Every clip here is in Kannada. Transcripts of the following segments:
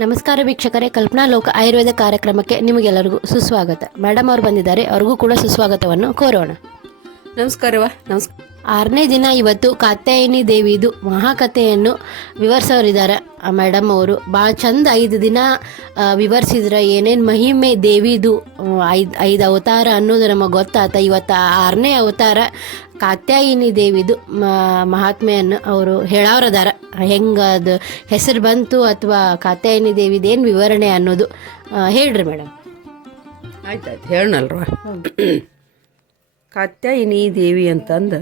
ನಮಸ್ಕಾರ ವೀಕ್ಷಕರೇ, ಕಲ್ಪನಾ ಲೋಕ ಆಯುರ್ವೇದ ಕಾರ್ಯಕ್ರಮಕ್ಕೆ ನಿಮಗೆಲ್ಲರಿಗೂ ಸುಸ್ವಾಗತ. ಮೇಡಮ್ ಅವರು ಬಂದಿದ್ದಾರೆ, ಅವ್ರಿಗೂ ಕೂಡ ಸುಸ್ವಾಗತವನ್ನು ಕೋರೋಣ. ನಮಸ್ಕಾರವಾ, ನಮಸ್ಕಾರ. ಆರನೇ ದಿನ ಇವತ್ತು ಕಾತ್ಯಾಯಿನಿ ದೇವಿದು ಮಹಾಕಥೆಯನ್ನು ವಿವರಿಸೋರಿದ್ದಾರೆ. ಮೇಡಮ್ ಅವರು ಭಾಳ ಚಂದ ಐದು ದಿನ ಆ, ವಿವರಿಸಿದ್ರೆ ಏನೇನು ಮಹಿಮೆ ದೇವಿದು ಐದು ಐದು ಅವತಾರ ಅನ್ನೋದು ನಮಗೆ ಗೊತ್ತಾತ. ಇವತ್ತು ಆ ಆರನೇ ಅವತಾರ ಕಾತ್ಯಾಯಿನಿ ದೇವಿದು ಮಹಾತ್ಮೆಯನ್ನು ಅವರು ಹೇಳೋರದಾರ ಹೆಂಗೆ ಅದು ಹೆಸರು ಬಂತು ಅಥವಾ ಕಾತ್ಯಾಯಿನಿ ದೇವಿದು ಏನು ವಿವರಣೆ ಅನ್ನೋದು ಆ, ಹೇಳ್ರಿ ಮೇಡಮ್ ಆಯ್ತು ಹೇಳನಲ್ವ? ಕಾತ್ಯಾಯಿನಿ ದೇವಿ ಅಂತಂದು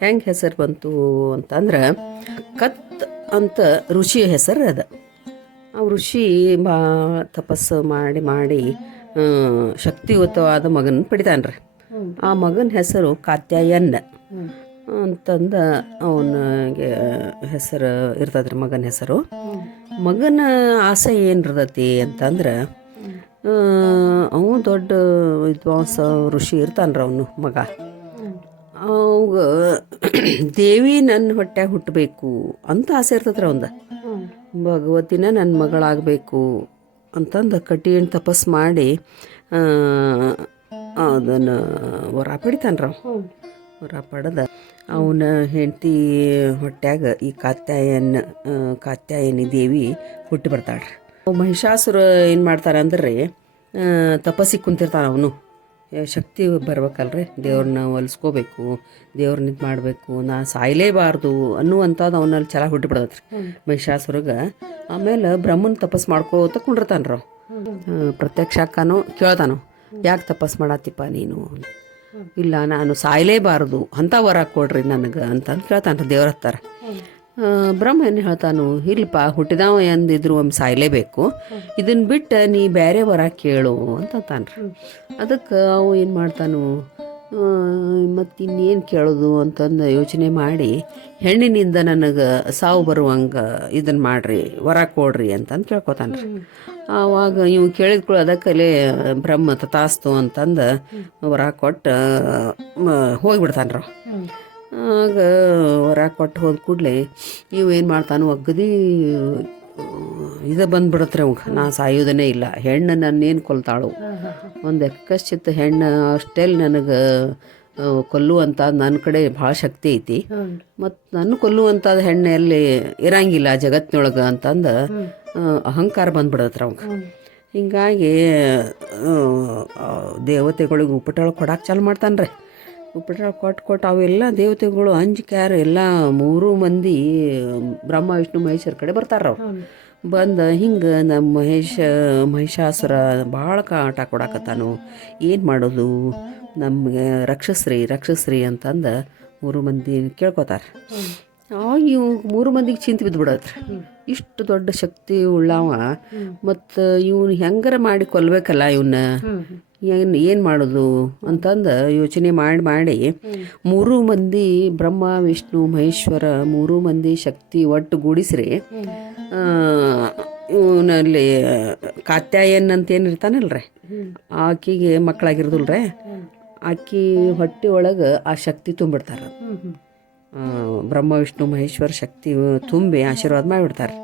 ಹೆಂಗೆ ಹೆಸರು ಬಂತು ಅಂತಂದ್ರೆ ಕತ್ ಅಂತ ಋಷಿಯ ಹೆಸರು ಅದ. ಆ ಋಷಿ ಬಾ ತಪಸ್ಸು ಮಾಡಿ ಮಾಡಿ ಶಕ್ತಿಯುತವಾದ ಮಗನ ಪಡಿತಾನ್ರಿ. ಆ ಮಗನ ಹೆಸರು ಕಾತ್ಯಾಯನ್ ಅಂತಂದ ಅವನಿಗೆ ಹೆಸರು ಇರ್ತದ್ರಿ ಮಗನ ಹೆಸರು. ಮಗನ ಆಸೆ ಏನಿರ್ತತಿ ಅಂತಂದ್ರೆ ಅವನು ದೊಡ್ಡ ವಿದ್ವಾಂಸ ಋಷಿ ಇರ್ತಾನ್ರ ಅವನು ಮಗ. ಅವಾಗ ದೇವಿ ನನ್ನ ಹೊಟ್ಟೆ ಹುಟ್ಟಬೇಕು ಅಂತ ಆಸೆ ಇರ್ತದ್ರ ಅವಂದ. ಭಗವತಿನ ನನ್ನ ಮಗಳಾಗಬೇಕು ಅಂತಂದು ಕಠಿಣ ತಪಸ್ ಮಾಡಿ ಅದನ್ನು ವರ ಪಡಿತಾನ್ರ. ವರ ಪಡೆದ ಅವನ ಹೆಂಡತಿ ಹೊಟ್ಯಾಗ ಈ ಕಾತ್ಯಾಯನ ಕಾತ್ಯಾಯನಿ ದೇವಿ ಹುಟ್ಟಿ ಬರ್ತಾಳ್ರಿ. ಮಹಿಷಾಸುರ ಏನು ಮಾಡ್ತಾರೆ ಅಂದ್ರೆ ತಪಸ್ಸಿಗೆ ಕುಂತಿರ್ತಾನೆ ಅವನು. ಶಕ್ತಿ ಬರ್ಬೇಕಲ್ರಿ. ದೇವ್ರನ್ನ ಒಲಿಸ್ಕೋಬೇಕು ದೇವ್ರನ್ನ ಇದು ಮಾಡಬೇಕು ನಾ ಸಾಯ್ಲೇಬಾರ್ದು ಅನ್ನುವಂಥದ್ದು ಅವನಲ್ಲಿ ಛಲ ಹುಟ್ಟಿ ಬಿಡತ್ರಿ ಮಹಿಷಾಸುರಗ ಆಮೇಲೆ ಬ್ರಹ್ಮನ್ ತಪಸ್ ಮಾಡ್ಕೋತ ಕುಂಡಿರ್ತಾನ್ರ ಪ್ರತ್ಯಕ್ಷ ಪ್ರತ್ಯಕ್ಷಾಕನು ಕೇಳ್ತಾನು ಯಾಕೆ ತಪಸ್ ಮಾಡತ್ತಿಪ್ಪ ನೀನು? ಇಲ್ಲ ನಾನು ಸಾಯ್ಲೇಬಾರದು ಅಂತ ವರ ಕೊಡ್ರಿ ನನಗೆ ಅಂತಂದು ಕೇಳ್ತಾನ್ರಿ ದೇವ್ರ ಹತ್ತಾರ ಬ್ರಹ್ಮ ಏನು ಹೇಳ್ತಾನು, ಇಲ್ಲಪ್ಪ, ಹುಟ್ಟಿದವ ಎಂದಿದ್ರು ಒಮ್ಮೆ ಸಾಯ್ಲೇಬೇಕು. ಇದನ್ನ ಬಿಟ್ಟು ನೀ ಬೇರೆ ವರ ಕೇಳು ಅಂತಂತಾನ್ರಿ ಅದಕ್ಕೆ ಅವು ಏನು ಮಾಡ್ತಾನು ಮತ್ತು ಇನ್ನೇನು ಕೇಳೋದು ಅಂತಂದು ಯೋಚನೆ ಮಾಡಿ, ಹೆಣ್ಣಿನಿಂದ ನನಗೆ ಸಾವು ಬರುವಂಗೆ ಇದನ್ನು ಮಾಡ್ರಿ, ವರ ಕೊಡ್ರಿ ಅಂತಂದು ಕೇಳ್ಕೊತಾನ್ರಿ. ಆವಾಗ ಇವು ಕೇಳಿದ ಕೂಡ ಬ್ರಹ್ಮ ತಾಸ್ತು ಅಂತಂದು ವರ ಕೊಟ್ಟು ಹೋಗಿಬಿಡ್ತಾನ್ರ. ಆಗ ವರ ಕೊಟ್ಟು ಹೋದ ಕೂಡಲೇ ಇವೇನು ಏನು ಮಾಡ್ತಾನು ಅಗದಿ ಇದು ಬಂದ್ಬಿಡತ್ರಿ ಅವಾಗ. ನಾ ಸಾಯೋದನೇ ಇಲ್ಲ. ಹೆಣ್ಣು ನನ್ನೇನು ಕೊಲ್ತಾಳು? ಒಂದು ಎಕ್ಕಶ್ಚಿತ್ ಹೆಣ್ಣು ಅಷ್ಟೆಲ್ಲಿ ನನಗೆ ಕೊಲ್ಲುವಂಥ ನನ್ನ ಕಡೆ ಭಾಳ ಶಕ್ತಿ ಐತಿ. ಮತ್ತು ನನ್ನ ಕೊಲ್ಲುವಂಥದ್ದು ಹೆಣ್ಣು ಎಲ್ಲಿ ಇರಂಗಿಲ್ಲ ಜಗತ್ತಿನೊಳಗೆ ಅಂತಂದು ಅಹಂಕಾರ ಬಂದ್ಬಿಡತ್ರ ಅವಾಗ. ಹೀಗಾಗಿ ದೇವತೆಗಳಿಗೆ ಉಪಟಳ ಕೊಡಕ್ಕೆ ಚಾಲು ಮಾಡ್ತಾನ್ರಿ. ಉಪಟಳ ಕೊಟ್ಟು ಕೊಟ್ಟು ಅವೆಲ್ಲ ದೇವತೆಗಳು ಅಂಜಿಕ್ಯಾರ ಎಲ್ಲ ಮೂರು ಮಂದಿ ಬ್ರಹ್ಮ ವಿಷ್ಣು ಮಹೇಶ್ವರ ಕಡೆ ಬರ್ತಾರ ಅವ್ರು. ಬಂದು ಹಿಂಗೆ ನಮ್ಮ ಮಹೇಶ ಮಹಿಷಾಸುರ ಭಾಳ ಕಾಟ ಕೊಡಾಕತ್ತಾನು. ಏನು ಮಾಡೋದು? ನಮಗೆ ರಕ್ಷಸ್ರಿ ರಕ್ಷಸ್ರಿ ಅಂತಂದು ಮೂರು ಮಂದಿ ಕೇಳ್ಕೊತಾರೆ. ಆ ಇವು ಮೂರು ಮಂದಿಗೆ ಚಿಂತೆ ಬಿದ್ದು ಬಿಡತ್ರಿ ಇಷ್ಟು ದೊಡ್ಡ ಶಕ್ತಿ ಉಳ್ಳವ, ಮತ್ತು ಇವನು ಹೆಂಗಾರ ಮಾಡಿ ಕೊಲ್ಬೇಕಲ್ಲ ಇವನ್ನ ಏನು ಏನು ಮಾಡೋದು ಅಂತಂದು ಯೋಚನೆ ಮಾಡಿ ಮಾಡಿ ಮೂರು ಮಂದಿ ಬ್ರಹ್ಮ, ವಿಷ್ಣು, ಮಹೇಶ್ವರ ಮೂರು ಮಂದಿ ಶಕ್ತಿ ಒಟ್ಟು ಗೂಡಿಸ್ರಿ ಇವನಲ್ಲಿ ಕಾತ್ಯಾಯನ್ ಅಂತ ಏನು ಇರ್ತಾನಲ್ರಿ? ಆಕಿಗೆ ಮಕ್ಕಳಾಗಿರೋದಿಲ್ರಿ ಆಕಿ ಹೊಟ್ಟೆ ಒಳಗೆ ಆ ಶಕ್ತಿ ತುಂಬಿಡ್ತಾರೆ. ಬ್ರಹ್ಮ, ವಿಷ್ಣು, ಮಹೇಶ್ವರ ಶಕ್ತಿ ತುಂಬಿ ಆಶೀರ್ವಾದ ಮಾಡಿಬಿಡ್ತಾರೆ.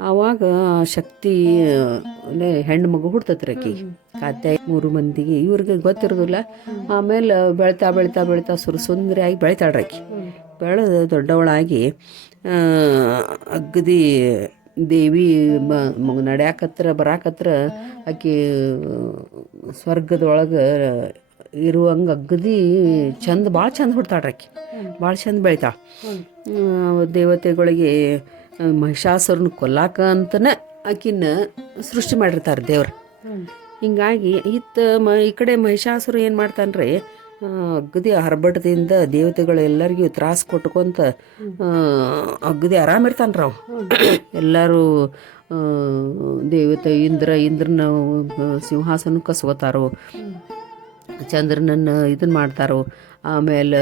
ಆವಾಗ ಶಕ್ತಿ ಹೆಣ್ಣು ಮಗು ಹುಡ್ತತ್ರಿ ಆಕಿ. ಕಾತೆ ಮೂರು ಮಂದಿಗೆ ಇವ್ರಿಗೆ ಗೊತ್ತಿರೋದಿಲ್ಲ. ಆಮೇಲೆ ಬೆಳಿತಾ ಬೆಳಿತಾ ಬೆಳಿತಾ ಸುರು ಸುಂದರಿಯಾಗಿ ಬೆಳಿತಾಳ್ರಿ ಬೆಳೆದು ದೊಡ್ಡವಳಾಗಿ ಅಗ್ದಿ ದೇವಿ ನಡ್ಯಾಕತ್ರ, ಬರಾಕತ್ರ ಆಕಿ ಸ್ವರ್ಗದೊಳಗೆ ಇರುವಂಗೆ ಅಗದಿ ಚಂದ, ಭಾಳ ಚಂದ ಹುಡ್ತಾಳ್ರಿ ಆಕಿ. ಭಾಳ ಚಂದ ಬೆಳಿತಾಳೆ. ದೇವತೆಗಳಿಗೆ ಮಹಿಷಾಸುರನ ಕೊಲ್ಲಾಕ ಅಂತನೇ ಆಕಿನ ಸೃಷ್ಟಿ ಮಾಡಿರ್ತಾರೆ ದೇವ್ರು. ಹಿಂಗಾಗಿ ಇತ್ತ ಮ, ಈ ಕಡೆ ಮಹಿಷಾಸುರ ಏನು ಮಾಡ್ತಾನೆ ರೀ ಅಗದಿ ಹರ್ಬಟದಿಂದ ದೇವತೆಗಳು ಎಲ್ಲರಿಗೂ ತ್ರಾಸ ಕೊಟ್ಕೊಂತ ಅಗದಿ ರೀ ಅವ. ಎಲ್ಲರೂ ದೇವತೆ ಇಂದ್ರ, ಇಂದ್ರನ ಸಿಂಹಾಸನ ಕಸ್ಕೋತಾರೋ ಚಂದ್ರನನ್ನು ಇದನ್ನ ಮಾಡ್ತಾರೋ, ಆಮೇಲೆ,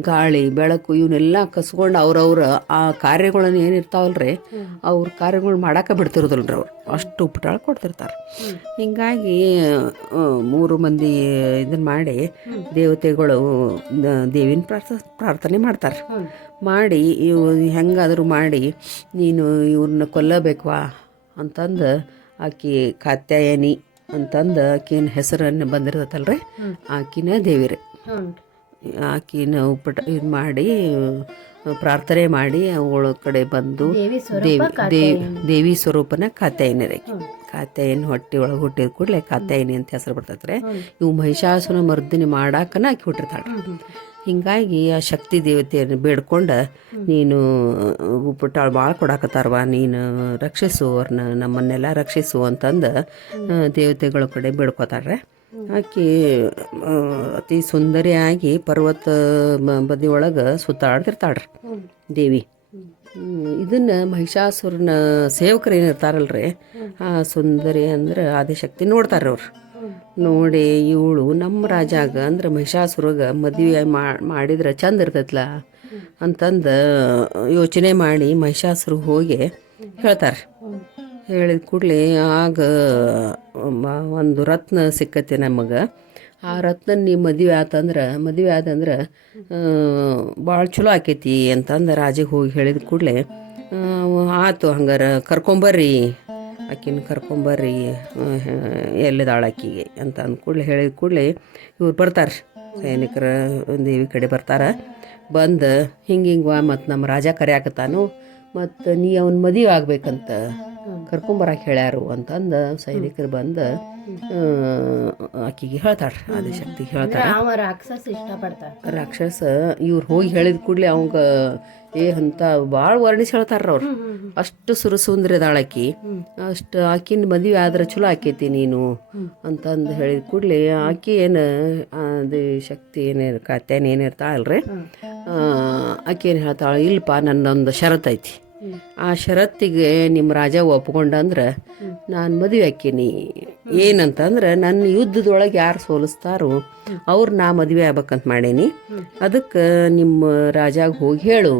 ಗಾಳಿ, ಬೆಳಕು, ಇವನ್ನೆಲ್ಲ ಕಸ್ಕೊಂಡು ಅವ್ರವ್ರ ಆ ಕಾರ್ಯಗಳನ್ನ ಏನಿರ್ತಾವಲ್ರಿ ಅವ್ರ ಕಾರ್ಯಗಳು ಮಾಡಾಕ ರೀ ಅವ್ರು. ಅಷ್ಟು ಉಪಟಾಳ ಕೊಡ್ತಿರ್ತಾರೆ. ಹಿಂಗಾಗಿ ಮೂರು ಮಂದಿ ಇದನ್ನ ಮಾಡಿ ದೇವತೆಗಳು ದೇವಿನ ಪ್ರಾರ್ಥ, ಪ್ರಾರ್ಥನೆ ಮಾಡ್ತಾರೆ. ಮಾಡಿ, ಇವು ಹೆಂಗಾದರೂ ಮಾಡಿ, ನೀನು ಇವ್ರನ್ನ ಕೊಲ್ಲಬೇಕ್ವಾ ಅಂತಂದು ಆಕಿ ಕಾತ್ಯಾಯನಿ ಅಂತಂದು ಆಕಿನ ಹೆಸರನ್ನು ಬಂದಿರ್ತೈತಲ್ರಿ? ಆಕಿನ ದೇವಿರಿ. ಆಕಿನ ಉಪಟ ಇದು ಮಾಡಿ ಪ್ರಾರ್ಥನೆ ಮಾಡಿ ಅವಳ ಕಡೆ ಬಂದು ದೇವಿ ದೇವಿ ದೇವಿ ಸ್ವರೂಪನ ಕಾತ್ಯಾಯನಿ ರೀ ಕಾತಾಯಿನ ಹೊಟ್ಟೆ ಒಳಗೆ ಹುಟ್ಟಿದ ಕೂಡಲೇ ಕಾತಾಯಿನಿ ಅಂತ ಹೆಸರು ಬರ್ತೈತ್ರಿ. ಇವು ಮಹಿಷಾಸುನ ಮರ್ದಿನಿ ಮಾಡಾಕನ ಆಕಿ ಹುಟ್ಟಿರ್ತಾಳೆ ಹಿಂಗಾಗಿ ಆ ಶಕ್ತಿ ದೇವತೆಯನ್ನು ಬೇಡ್ಕೊಂಡು ನೀನು ಉಪ್ಪುಟ್ಟಾಳು ಭಾಳ ಕೊಡಾಕತ್ತಾರವ, ನೀನು ರಕ್ಷಿಸು ಅವ್ರನ್ನ ನಮ್ಮನ್ನೆಲ್ಲ ರಕ್ಷಿಸು ಅಂತಂದು ದೇವತೆಗಳ ಕಡೆ ಬೇಡ್ಕೋತಾರೆ ಆಕಿ ಅತಿ ಸುಂದರಿಯಾಗಿ ಪರ್ವತ ಬದಿ ಒಳಗೆ ಸುತ್ತಾಡ್ತಿರ್ತಾಳ್ರಿ ದೇವಿ. ಇದನ್ನ ಮಹಿಷಾಸುರನ ಸೇವಕರು ಏನಿರ್ತಾರಲ್ರಿ ಆ ಸುಂದರಿ ಅಂದ್ರೆ ಆದಿಶಕ್ತಿ ನೋಡ್ತಾರ ಅವ್ರು. ನೋಡಿ ಇವಳು ನಮ್ಮ ರಾಜಾಗ ಅಂದ್ರೆ ಮಹಿಷಾಸುರಗ ಮದುವೆ ಮಾಡಿದ್ರೆ ಚಂದ ಇರ್ತೈತ್ಲ. ಅಂತಂದು ಯೋಚನೆ ಮಾಡಿ ಮಹಿಷಾಸುರ ಹೋಗಿ ಹೇಳ್ತಾರೆ. ಹೇಳಿದ ಕೂಡಲೇ ಆಗ ಒಂದು ರತ್ನ ಸಿಕ್ಕತ್ತೆ ನಮಗೆ. ಆ ರತ್ನ ನೀ ಮದುವೆ ಆತಂದ್ರೆ, ಮದುವೆ ಆದಂದ್ರೆ ಭಾಳ ಚಲೋ ಆಕೈತಿ ಅಂತಂದು ರಾಜಿಗೆ ಹೋಗಿ ಹೇಳಿದ ಕೂಡಲೇ ಆತು ಹಂಗಾರೆ ಕರ್ಕೊಂಬರ್ರಿ. ಆಕಿನ ಕರ್ಕೊಂಬರ್ರಿ ಎಲ್ಲಿದಾಳ ಆಕಿಗೆ ಅಂತ ಅಂದ ಕೂಡಲೇ ಹೇಳಿದ ಕೂಡಲೇ ಇವ್ರು ಬರ್ತಾರೆ. ಸೈನಿಕರ ದೇವಿ ಕಡೆ ಬರ್ತಾರೆ. ಬಂದು ಹಿಂಗೆ ಹಿಂಗೆ ಮತ್ತು ನಮ್ಮ ರಾಜ ಕರೆಯಾಕತ್ತಾನು ಮತ್ತು ನೀ ಅವನ ಮದುವೆ ಆಗ್ಬೇಕಂತ ಕರ್ಕೊಂಬರಕ್ಕೆ ಹೇಳ್ಯಾರು ಅಂತಂದು ಸೈನಿಕರು ಬಂದು ಅಕ್ಕಿಗೆ ಆಕಿಗೆ ಹೇಳ್ತಾಳ ಆದಿಶಕ್ತಿಗೆ ಹೇಳ್ತಾಳೆ ರಾಕ್ಷಸ ಇಷ್ಟಪಡ್ತಾರ. ರಾಕ್ಷಸ ಇವ್ರು ಹೋಗಿ ಹೇಳಿದ ಕೂಡಲೇ ಅವಂಗ ಏ ಅಂತ ಭಾಳ ವರ್ಣಿಸಿ ಹೇಳ್ತಾರ ಅವ್ರು. ಅಷ್ಟು ಸುರಸುಂದ್ರಿ ಅದಾಳಕಿ ಅಷ್ಟು ಆಕಿನ ಮದುವೆ ಆದ್ರೆ ಚಲೋ ಆಕೈತಿ ನೀನು. ಅಂತಂದು ಹೇಳಿದ ಕೂಡಲೇ ಆಕಿ ಏನು ಅದು ಶಕ್ತಿ ಏನೇನು ಕಾತ್ಯಾನ ಏನಿರ್ತಾಳಲ್ರಿ ಆಕಿ ಏನು ಹೇಳ್ತಾಳೆ ಇಲ್ಲಪ್ಪ ನನ್ನೊಂದು ಷರತ್ತು ಐತಿ. ಆ ಷರತ್ತಿಗೆ ನಿಮ್ಮ ರಾಜ ಒಪ್ಕೊಂಡಂದ್ರೆ ನಾನು ಮದುವೆ ಆಕೀನಿ ಏನಂತಂದ್ರೆ ನನ್ನ ಯುದ್ಧದೊಳಗೆ ಯಾರು ಸೋಲಿಸ್ತಾರೋ ಅವ್ರು ನಾ ಮದುವೆ ಆಗ್ಬೇಕಂತ ಮಾಡೇನಿ. ಅದಕ್ಕೆ ನಿಮ್ಮ ರಾಜಾಗ ಹೋಗಿ ಹೇಳು.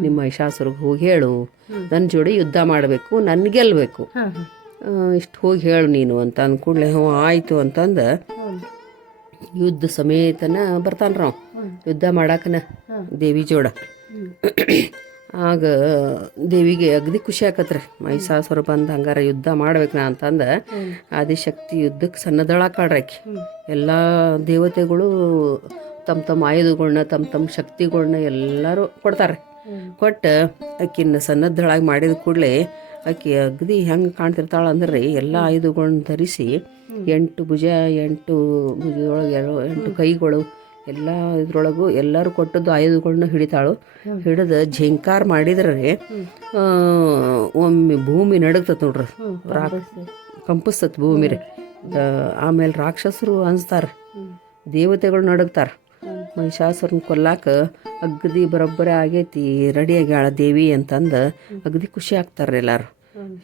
ನಿಮ್ಮ ಮಹಿಷಾಸುರಿಗೆ ಹೋಗಿ ಹೇಳು. ನನ್ನ ಜೋಡಿ ಯುದ್ಧ ಮಾಡಬೇಕು ನನ್ನ ಗೆಲ್ಲಬೇಕು ಇಷ್ಟು ಹೋಗಿ ಹೇಳು ನೀನು ಅಂತ ಅಂದ್ಕೂಡ್ಲೆ ಹ್ಞೂ ಆಯಿತು ಅಂತಂದು ಯುದ್ಧ ಸಮೇತನ ಬರ್ತಾನ ಯುದ್ಧ ಮಾಡಾಕನ ದೇವಿ ಜೋಡ. ಆಗ ದೇವಿಗೆ ಅಗದಿ ಖುಷಿ ಆಕತ್ರಿ. ಮೈಸಾಸುರ ಬಂದು ಹಂಗಾರ ಯುದ್ಧ ಮಾಡ್ಬೇಕು ನಾ ಅಂತಂದ ಆದಿಶಕ್ತಿ ಯುದ್ಧಕ್ಕೆ ಸನ್ನದಳ ಕಾಡ್ರಾಕಿ ಎಲ್ಲ ದೇವತೆಗಳು ತಮ್ಮ ತಮ್ಮ ಆಯುಧಗಳನ್ನ ತಮ್ಮ ತಮ್ಮ ಶಕ್ತಿಗಳನ್ನ ಎಲ್ಲರೂ ಕೊಡ್ತಾರೆ ಕೊಟ್ಟು ಆಕಿನ ಸನ್ನದ್ಧಳಾಗಿ ಮಾಡಿದ ಕೂಡಲೇ ಆಕಿ ಅಗದಿ ಹೆಂಗೆ ಕಾಣ್ತಿರ್ತಾಳೆ ಅಂದ್ರೆ, ಎಲ್ಲ ಆಯುಧಗಳನ್ನ ಧರಿಸಿ ಎಂಟು ಭುಜ, ಎಂಟು ಭುಜದೊಳಗೆ ಎರಡು, ಎಂಟು ಕೈಗಳು ಎಲ್ಲ ಇದ್ರೊಳಗೂ ಎಲ್ಲರೂ ಕೊಟ್ಟದ್ದು ಆಯುಧಗಳನ್ನ ಹಿಡಿತಾಳು. ಹಿಡಿದು ಜಿಂಕಾರ ಮಾಡಿದ್ರೆ ಒಮ್ಮೆ ಭೂಮಿ ನಡಗ್ತತ್ ನೋಡ್ರಿ. ಕಂಪಿಸ್ತತ್ ಭೂಮಿ ರೀ ಆಮೇಲೆ ರಾಕ್ಷಸರು ಅನ್ಸ್ತಾರ. ದೇವತೆಗಳು ನಡಗ್ತಾರ. ಮಹಿಷಾಸುರನ ಕೊಲ್ಲಾಕ ಅಗ್ದಿ ಬರೋಬ್ಬರಿ ಆಗೈತಿ ರೆಡಿ ಆಗ್ಯಾಳ ದೇವಿ ಅಂತಂದು ಅಗ್ದಿ ಖುಷಿ ಆಗ್ತಾರ ಎಲ್ಲಾರು.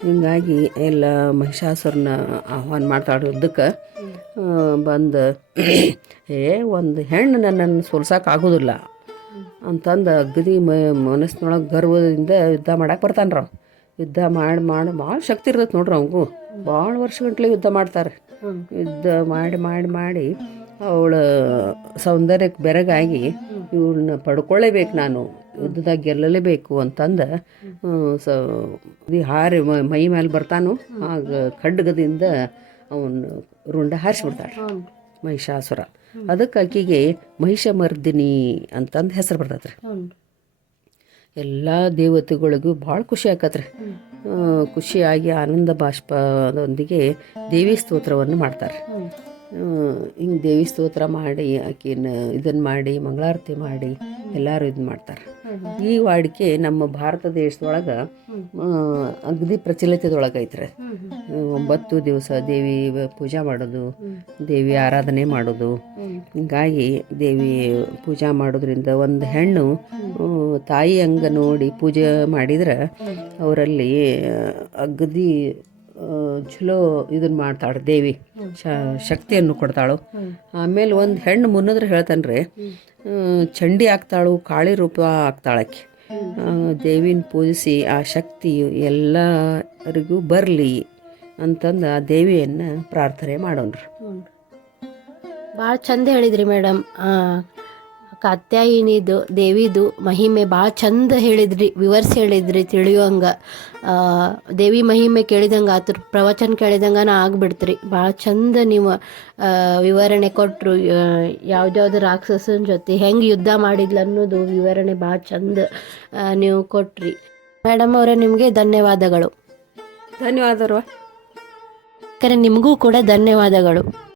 ಹಿಂಗಾಗಿ ಎಲ್ಲ ಮಹಿಷಾಸುರನ ಆಹ್ವಾನ ಮಾಡ್ತಾಳೆ ಯುದ್ಧಕ್ಕೆ ಬಂದು, ಏ, ಒಂದು ಹೆಣ್ಣು ನನ್ನನ್ನು ಸೋಲ್ಸೋಕ್ಕಾಗೋದಿಲ್ಲ ಅಂತಂದು ಅಗದಿ ಮನಸ್ಸಿನೊಳಗೆ ಗರ್ವದಿಂದ ಯುದ್ಧ ಮಾಡಕ್ಕೆ ಬರ್ತಾನ್ರ ಯುದ್ಧ ಮಾಡಿ ಮಾಡಿ, ಭಾಳ ಶಕ್ತಿ ಇರ್ತೈತೆ ನೋಡ್ರಿ ಅವಂಗು ಭಾಳ ವರ್ಷಗಂಟ್ಲೆ ಯುದ್ಧ ಮಾಡ್ತಾರೆ. ಯುದ್ಧ ಮಾಡಿ ಮಾಡಿ ಮಾಡಿ ಅವಳ ಸೌಂದರ್ಯಕ್ಕೆ ಬೆರಗಾಗಿ ಇವ್ರನ್ನ ಪಡ್ಕೊಳ್ಳೇಬೇಕು ನಾನು. ಯುದ್ಧದಾಗ ಗೆಲ್ಲಲೇಬೇಕು ಅಂತಂದು ಸ ಹಾರಿ ಮೈ ಮೇಲೆ ಬರ್ತಾನು. ಆಗ ಖಡ್ಗದಿಂದ ಅವನು ರುಂಡ ಹಾರಿಸ್ಬಿಡ್ತಾಳೆ. ಮಹಿಷಾಸುರ. ಅದಕ್ಕೆ ಆಕಿಗೆ ಮಹಿಷಮರ್ದಿನಿ ಅಂತಂದು ಹೆಸರು ಬರ್ತೈತ್ರಿ. ಎಲ್ಲ ದೇವತೆಗಳಿಗೂ ಭಾಳ ಖುಷಿ ಆಕತ್ರಿ. ಖುಷಿಯಾಗಿ ಆನಂದ ಬಾಷ್ಪದೊಂದಿಗೆ ದೇವಿ ಸ್ತೋತ್ರವನ್ನು ಮಾಡ್ತಾರೆ. ಹಿಂಗೆ ದೇವಿ ಸ್ತೋತ್ರ ಮಾಡಿ ಆಕಿನ ಇದನ್ನು ಮಾಡಿ ಮಂಗಳಾರತಿ ಮಾಡಿ ಎಲ್ಲರೂ ಇದು ಮಾಡ್ತಾರೆ. ಈ ವಾಡಿಕೆ ನಮ್ಮ ಭಾರತ ದೇಶದೊಳಗೆ ಅಗದಿ ಪ್ರಚಲಿತದೊಳಗೆ ಐತ್ರಿ. ಒಂಬತ್ತು ದಿವಸ ದೇವಿ ಪೂಜೆ ಮಾಡೋದು ದೇವಿ ಆರಾಧನೆ ಮಾಡೋದು. ಹಿಂಗಾಗಿ ದೇವಿ ಪೂಜೆ ಮಾಡೋದ್ರಿಂದ ಒಂದು ಹೆಣ್ಣು ತಾಯಿ ಹಂಗೆ ನೋಡಿ ಪೂಜೆ ಮಾಡಿದ್ರೆ ಅವರಲ್ಲಿ ಅಗದಿ ಚಲೋ ಇದನ್ನ ಮಾಡ್ತಾಳೆ ದೇವಿ ಶಕ್ತಿಯನ್ನು ಕೊಡ್ತಾಳು. ಆಮೇಲೆ ಒಂದು ಹೆಣ್ಣು ಮುನ್ನದ್ರೆ ಹೇಳ್ತಾನ್ರಿ ಚಂಡಿ ಆಗ್ತಾಳು ಕಾಳಿ ರೂಪ ಆಗ್ತಾಳಕ್ಕೆ ದೇವಿನ ಪೂಜಿಸಿ ಆ ಶಕ್ತಿ ಎಲ್ಲರಿಗೂ ಬರಲಿ ಅಂತಂದು ಆ ದೇವಿಯನ್ನು ಪ್ರಾರ್ಥನೆ ಮಾಡೋಣ್ರಿ ಭಾಳ ಚಂದ ಹೇಳಿದ್ರಿ ಮೇಡಮ್ ಕಾತ್ಯಾಯಿನಿದು ದೇವಿದು ಮಹಿಮೆ ಭಾಳ ಚಂದ ಹೇಳಿದ್ರಿ ವಿವರ್ಸಿ ಹೇಳಿದ್ರಿ ತಿಳಿಯುವಂಗ. ಆ, ದೇವಿ ಮಹಿಮೆ ಕೇಳಿದಂಗೆ ಆತ ಪ್ರವಚನ ಕೇಳಿದಂಗನ ಆಗ್ಬಿಡ್ತ್ರಿ. ಭಾಳ ಚಂದ ನೀವು ವಿವರಣೆ ಕೊಟ್ಟರು ಯಾವ್ದ್ಯಾವ್ದು ರಾಕ್ಷಸನ ಜೊತೆ ಹೆಂಗೆ ಯುದ್ಧ ಮಾಡಿದ್ಲು ಅನ್ನೋದು ವಿವರಣೆ ಭಾಳ ಚಂದ ನೀವು ಕೊಟ್ರಿ. ಮೇಡಮ್ ಅವರೇ ನಿಮಗೆ ಧನ್ಯವಾದಗಳು. ಧನ್ಯವಾದರು ಕರೆ ನಿಮಗೂ ಕೂಡ ಧನ್ಯವಾದಗಳು.